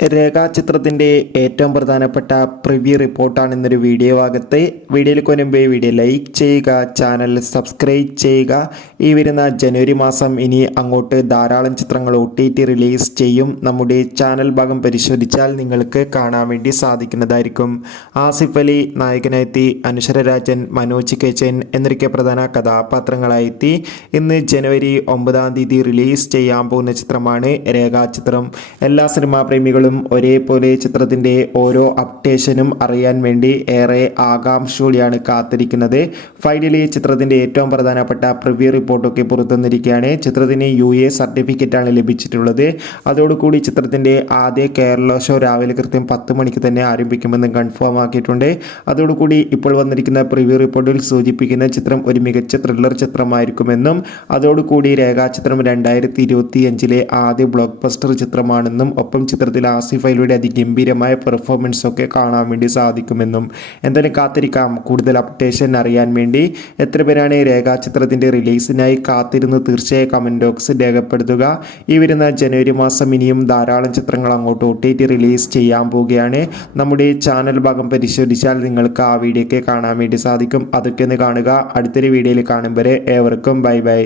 രേഖാചിത്രത്തിൻ്റെ ഏറ്റവും പ്രധാനപ്പെട്ട പ്രിവ്യൂ റിപ്പോർട്ടാണ് ഇന്നൊരു വീഡിയോ ഭാഗത്ത്. വീഡിയോയിലേക്ക് മുൻപേ വീഡിയോ ലൈക്ക് ചെയ്യുക, ചാനൽ സബ്സ്ക്രൈബ് ചെയ്യുക. ഈ വരുന്ന ജനുവരി മാസം ഇനി അങ്ങോട്ട് ധാരാളം ചിത്രങ്ങൾ OTT റിലീസ് ചെയ്യും. നമ്മുടെ ചാനൽ ഭാഗം പരിശോധിച്ചാൽ നിങ്ങൾക്ക് കാണാൻ വേണ്ടി സാധിക്കുന്നതായിരിക്കും. ആസിഫ് അലി നായകനായെത്തി, അനശ്വര രാജൻ, മനോജ് കെച്ചൻ എന്നൊക്കെ പ്രധാന കഥാപാത്രങ്ങളായെത്തി ഇന്ന് ജനുവരി 9-ാം തീയതി റിലീസ് ചെയ്യാൻ പോകുന്ന ചിത്രമാണ് രേഖാചിത്രം. എല്ലാ സിനിമാ പ്രേമികളും ഒരേപോലെ ചിത്രത്തിൻ്റെ ഓരോ അപ്ഡേഷനും അറിയാൻ വേണ്ടി ഏറെ ആകാംക്ഷയോടെയാണ് കാത്തിരിക്കുന്നത്. ഫൈനലി ചിത്രത്തിൻ്റെ ഏറ്റവും പ്രധാനപ്പെട്ട പ്രിവ്യൂ റിപ്പോർട്ടൊക്കെ പുറത്തുവന്നിരിക്കുകയാണ്. ചിത്രത്തിന് UA സർട്ടിഫിക്കറ്റാണ് ലഭിച്ചിട്ടുള്ളത്. അതോടുകൂടി ചിത്രത്തിൻ്റെ ആദ്യ കേരള ഷോ രാവിലെ കൃത്യം 10 മണിക്ക് തന്നെ ആരംഭിക്കുമെന്ന് കൺഫേം ആക്കിയിട്ടുണ്ട്. അതോടുകൂടി ഇപ്പോൾ വന്നിരിക്കുന്ന പ്രിവ്യൂ റിപ്പോർട്ടിൽ സൂചിപ്പിക്കുന്ന ചിത്രം ഒരു മികച്ച ത്രില്ലർ ചിത്രമായിരിക്കുമെന്നും അതോടുകൂടി രേഖാചിത്രം 2025-ലെ ആദ്യ ബ്ലോക്ക് ബസ്റ്റർ ചിത്രമാണെന്നും ഒപ്പം ചിത്രത്തിൽ ആസിഫ് അലിയുടെ അതിഗംഭീരമായ പെർഫോമൻസ് ഒക്കെ കാണാൻ വേണ്ടി സാധിക്കുമെന്നും. എന്തായാലും കാത്തിരിക്കാം കൂടുതൽ അപ്ഡേഷൻ അറിയാൻ വേണ്ടി. എത്ര പേരാണ് രേഖാചിത്രത്തിൻ്റെ റിലീസിനായി കാത്തിരുന്ന് തീർച്ചയായും കമൻറ്റ് ബോക്സ് രേഖപ്പെടുത്തുക. ഈ വരുന്ന ജനുവരി മാസം ഇനിയും ധാരാളം ചിത്രങ്ങൾ അങ്ങോട്ട് OTT റിലീസ് ചെയ്യാൻ പോവുകയാണ്. നമ്മുടെ ചാനൽ ഭാഗം പരിശോധിച്ചാൽ നിങ്ങൾക്ക് ആ വീഡിയോ ഒക്കെ കാണാൻ വേണ്ടി സാധിക്കും. അതൊക്കെ ഒന്ന് കാണുക. അടുത്തൊരു വീഡിയോയിൽ കാണും വരെ ഏവർക്കും ബൈ ബൈ.